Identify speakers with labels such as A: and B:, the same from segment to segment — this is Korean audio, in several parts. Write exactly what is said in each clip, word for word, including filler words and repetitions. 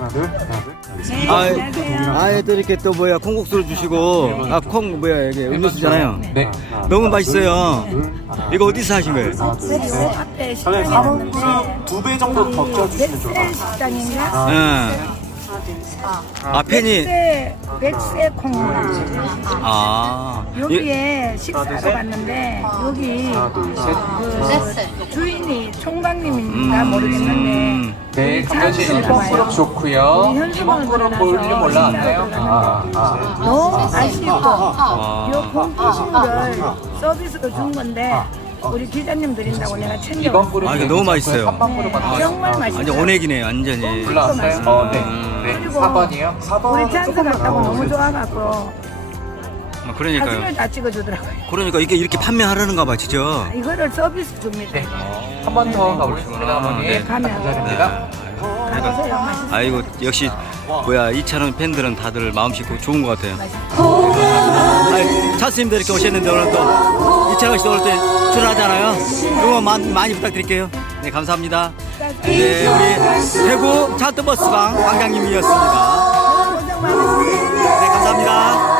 A: 하나 둘 하나 둘.
B: 네,
C: 아,
B: 안녕하세요.
C: 아, 또 이렇게 또 뭐야 콩국수를 주시고 아 콩 뭐야 이게 음료수잖아요.
A: 네.
C: 너무 맛있어요. 이거 어디서 하신 거예요?
B: 그리고 앞에
A: 저는
B: 식당이었는데
A: 두 배 정도 더 껴주시면 좋을 것
B: 백세
A: 같아요.
B: 식당인가?
C: 응. 아 팬이
B: 백세, 백세 콩물.
C: 아 이-
B: 여기에 식사로 갔는데 여기
A: 하나 둘 셋.
B: 그 주인이 총각님인가
C: 음.
B: 모르겠는데
D: 네, 감자씨
B: 장수를
D: 일 번
B: 가봐요.
D: 그룹 좋고요.
B: 우리 현수막을
D: 이 번 그룹
B: 받아놔서
D: 볼륨 올라왔나요?
B: 식사로
D: 아, 아.
B: 너무 아쉽고
C: 아.
B: 이 콩국수를 서비스로 준 건데 우리 기자님 드린다고 내가
D: 이 번
B: 챙겨왔어.
D: 그룹
C: 아, 이거 너무 맛있어요.
D: 삼 번 그룹
B: 네,
D: 왔나요?
B: 정말 맛있어요.
C: 완전 온액이네 완전히.
D: 올라왔어요? 어, 네. 네.
B: 그리고
D: 사 번이요?
B: 우리 찬스 갔다고 너무 좋아갖고
C: 아,
B: 사진을
C: 그러니까요.
B: 다 찍어주더라고요.
C: 그러니까 이게 이렇게 판매하려는가 봐 진짜.
B: 이거를 서비스 줍니다.
D: 네. 한 번 더 가보겠습니다, 어머니.
C: 네.
B: 가면.
D: 감사드립니다.
B: 맛있어요, 맛있어요.
C: 아이고 역시 뭐야 이찬원 팬들은 다들 마음 씻고 좋은 것 같아요. 아이, 찬스님들 이렇게 오셨는데 오늘 또 이찬원 씨도 오늘 때 출연하잖아요. 응원 많이, 많이 부탁드릴게요. 네 감사합니다. 네 우리 대구 차트버스방 관장님이었습니다.
B: 고생 많으셨어요.
C: 네 감사합니다.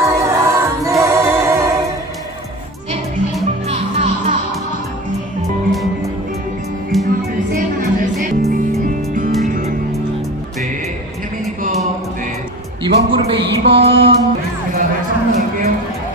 D: 네, 혜민이 거. 네. 이 번 그룹의 이 번. 제가 설명할게요.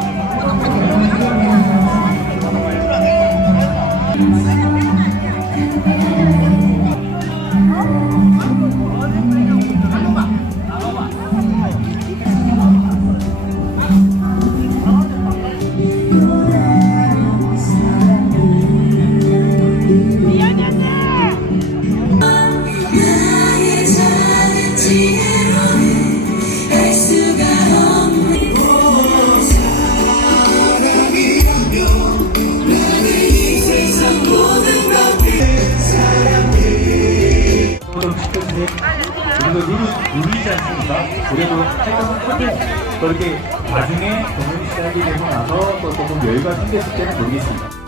E: 우리도 룰이, 룰이지 않습니까? 그래도 생각은 크고 또 이렇게 나중에 경연 시작이 되고 나서 또 조금 여유가 생겼을 때는 모르겠습니다.